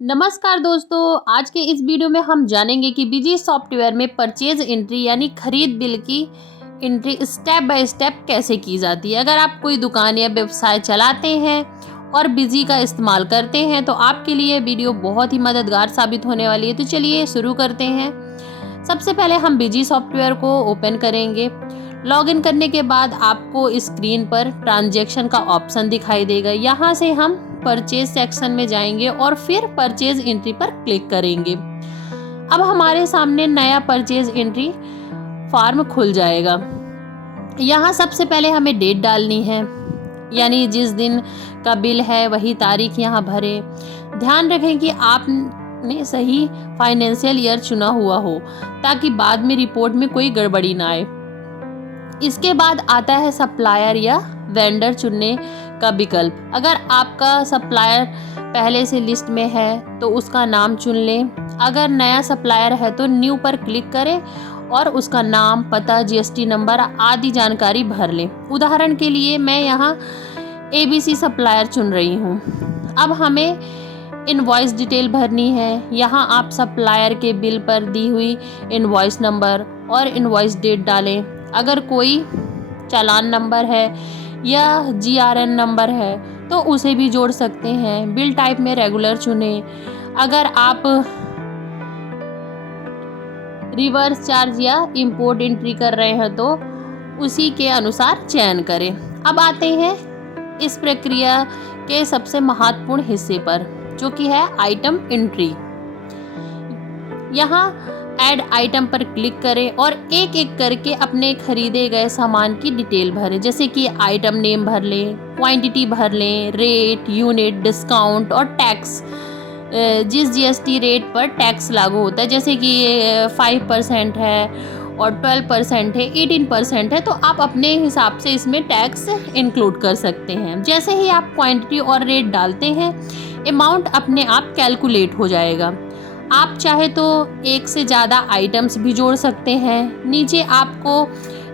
नमस्कार दोस्तों, आज के इस वीडियो में हम जानेंगे कि बिजी सॉफ्टवेयर में परचेज एंट्री यानी खरीद बिल की एंट्री स्टेप बाय स्टेप कैसे की जाती है। अगर आप कोई दुकान या व्यवसाय चलाते हैं और बिजी का इस्तेमाल करते हैं तो आपके लिए वीडियो बहुत ही मददगार साबित होने वाली है। तो चलिए शुरू करते हैं। सबसे पहले हम बिजी सॉफ्टवेयर को ओपन करेंगे। लॉगिन करने के बाद आपको स्क्रीन पर ट्रांजैक्शन का ऑप्शन दिखाई देगा। यहाँ से हम परचेज सेक्शन में जाएंगे और फिर परचेज एंट्री पर क्लिक करेंगे। अब हमारे सामने नया परचेज एंट्री फॉर्म खुल जाएगा। यहाँ सबसे पहले हमें डेट डालनी है, यानी जिस दिन का बिल है वही तारीख यहाँ भरें। ध्यान रखें कि आपने सही फाइनेंशियल ईयर चुना हुआ हो ताकि बाद में रिपोर्ट में कोई गड़बड़ी ना आए। इसके बाद आता है सप्लायर या वेंडर चुनने का विकल्प। अगर आपका सप्लायर पहले से लिस्ट में है तो उसका नाम चुन लें। अगर नया सप्लायर है तो न्यू पर क्लिक करें और उसका नाम, पता, जीएसटी नंबर आदि जानकारी भर लें। उदाहरण के लिए मैं यहाँ ABC सप्लायर चुन रही हूँ। अब हमें इनवॉइस डिटेल भरनी है। यहाँ आप सप्लायर के बिल पर दी हुई इनवॉइस नंबर और इनवॉइस डेट डालें। अगर कोई चालान नंबर है या GRN नंबर है तो उसे भी जोड़ सकते हैं। बिल टाइप में रेगुलर चुनें। अगर आप रिवर्स चार्ज या इंपोर्ट एंट्री कर रहे हैं तो उसी के अनुसार चयन करें। अब आते हैं इस प्रक्रिया के सबसे महत्वपूर्ण हिस्से पर, जो कि है आइटम एंट्री। यहाँ ऐड आइटम पर क्लिक करें और एक एक करके अपने खरीदे गए सामान की डिटेल भरें। जैसे कि आइटम नेम भर लें, क्वांटिटी भर लें, रेट, यूनिट, डिस्काउंट और टैक्स। जिस GST रेट पर टैक्स लागू होता है, जैसे कि 5% है और 12% है, 18% है, तो आप अपने हिसाब से इसमें टैक्स इंक्लूड कर सकते हैं। जैसे ही आप क्वांटिटी और रेट डालते हैं, अमाउंट अपने आप कैलकुलेट हो जाएगा। आप चाहे तो एक से ज़्यादा आइटम्स भी जोड़ सकते हैं। नीचे आपको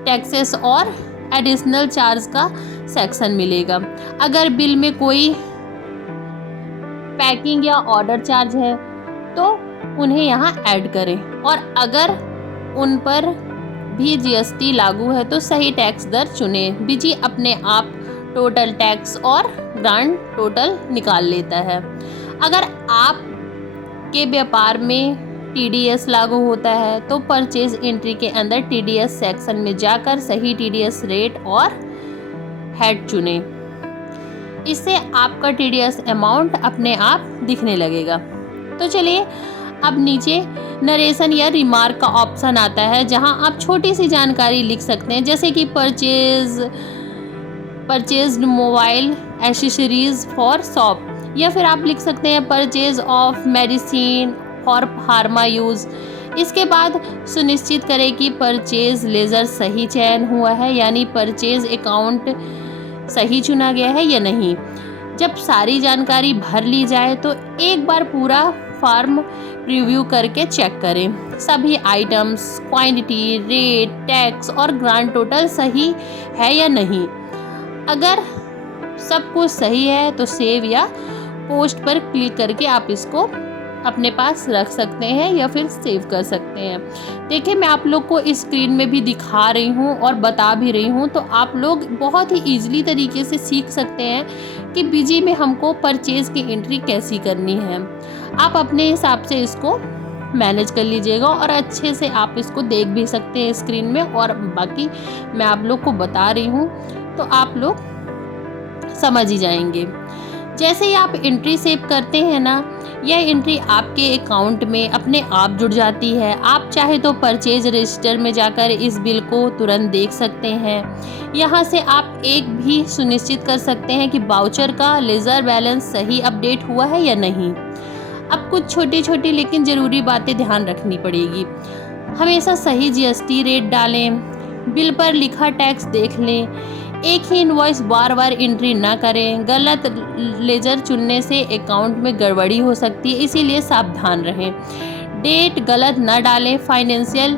टैक्सेस और एडिशनल चार्ज का सेक्शन मिलेगा। अगर बिल में कोई पैकिंग या ऑर्डर चार्ज है तो उन्हें यहाँ ऐड करें, और अगर उन पर भी GST लागू है तो सही टैक्स दर चुनें। बिजी अपने आप टोटल टैक्स और ग्रांड टोटल निकाल लेता है। अगर आप के व्यापार में TDS लागू होता है तो परचेज एंट्री के अंदर TDS सेक्शन में जाकर सही TDS रेट और हेड चुनें। इससे आपका TDS अमाउंट अपने आप दिखने लगेगा। तो चलिए अब नीचे नरेशन या रिमार्क का ऑप्शन आता है, जहां आप छोटी सी जानकारी लिख सकते हैं, जैसे कि purchased mobile accessories for shop, या फिर आप लिख सकते हैं purchase of medicine for pharma use. इसके बाद सुनिश्चित करें कि परचेज लेजर सही चयन हुआ है, यानी परचेज अकाउंट सही चुना गया है या नहीं। जब सारी जानकारी भर ली जाए तो एक बार पूरा फॉर्म प्रीव्यू करके चेक करें। सभी आइटम्स, क्वांटिटी, रेट, टैक्स और ग्रांड टोटल सही है या नहीं। अगर सब कुछ सही है तो सेव या पोस्ट पर क्लिक करके आप इसको अपने पास रख सकते हैं या फिर सेव कर सकते हैं। देखिए, मैं आप लोग को इस स्क्रीन में भी दिखा रही हूँ और बता भी रही हूँ, तो आप लोग बहुत ही ईजिली तरीके से सीख सकते हैं कि बिजी में हमको परचेज की एंट्री कैसी करनी है। आप अपने हिसाब से इसको मैनेज कर लीजिएगा और अच्छे से आप इसको देख भी सकते हैं स्क्रीन में, और बाकी मैं आप लोग को बता रही हूँ तो आप लोग समझ ही जाएंगे। जैसे ही आप एंट्री सेव करते हैं ना, यह एंट्री आपके अकाउंट में अपने आप जुड़ जाती है। आप चाहे तो परचेज रजिस्टर में जाकर इस बिल को तुरंत देख सकते हैं। यहाँ से आप एक भी सुनिश्चित कर सकते हैं कि वाउचर का लेजर बैलेंस सही अपडेट हुआ है या नहीं। अब कुछ छोटी छोटी लेकिन ज़रूरी बातें ध्यान रखनी पड़ेगी। हमेशा सही GST रेट डालें। बिल पर लिखा टैक्स देख लें। एक ही इनवॉइस बार बार एंट्री ना करें। गलत लेजर चुनने से अकाउंट में गड़बड़ी हो सकती है, इसीलिए सावधान रहें। डेट गलत ना डालें, फाइनेंशियल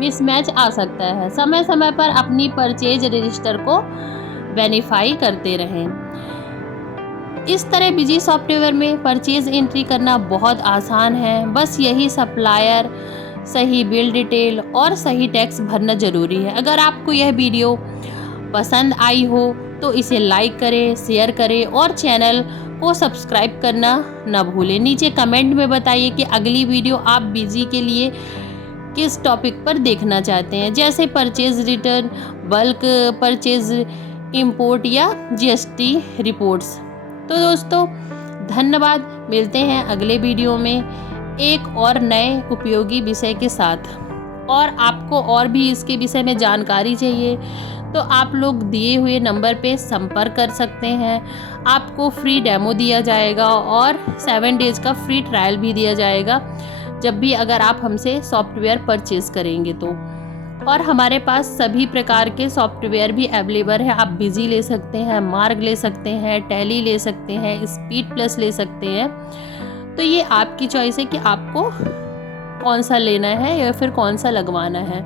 मिसमैच आ सकता है। समय समय पर अपनी परचेज रजिस्टर को वेरीफाई करते रहें। इस तरह बिजी सॉफ्टवेयर में परचेज एंट्री करना बहुत आसान है। बस यही सप्लायर, सही बिल डिटेल और सही टैक्स भरना ज़रूरी है। अगर आपको यह वीडियो पसंद आई हो तो इसे लाइक करें, शेयर करें और चैनल को सब्सक्राइब करना न भूलें। नीचे कमेंट में बताइए कि अगली वीडियो आप बिजी के लिए किस टॉपिक पर देखना चाहते हैं, जैसे purchase return, bulk purchase, import या जीएसटी रिपोर्ट्स। तो दोस्तों धन्यवाद, मिलते हैं अगले वीडियो में एक और नए उपयोगी विषय के साथ। और आपको और भी इसके विषय में जानकारी चाहिए तो आप लोग दिए हुए नंबर पे संपर्क कर सकते हैं। आपको फ्री डेमो दिया जाएगा और 7 डेज का फ्री ट्रायल भी दिया जाएगा जब भी अगर आप हमसे सॉफ्टवेयर परचेज करेंगे तो। और हमारे पास सभी प्रकार के सॉफ्टवेयर भी अवेलेबल है। आप बिजी ले सकते हैं, मार्ग ले सकते हैं, टैली ले सकते हैं, स्पीड प्लस ले सकते हैं। तो ये आपकी चॉइस है कि आपको कौन सा लेना है या फिर कौन सा लगवाना है।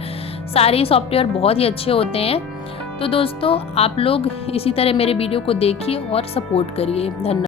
सारे सॉफ्टवेयर बहुत ही अच्छे होते हैं। तो दोस्तों आप लोग इसी तरह मेरे वीडियो को देखिए और सपोर्ट करिए। धन्यवाद।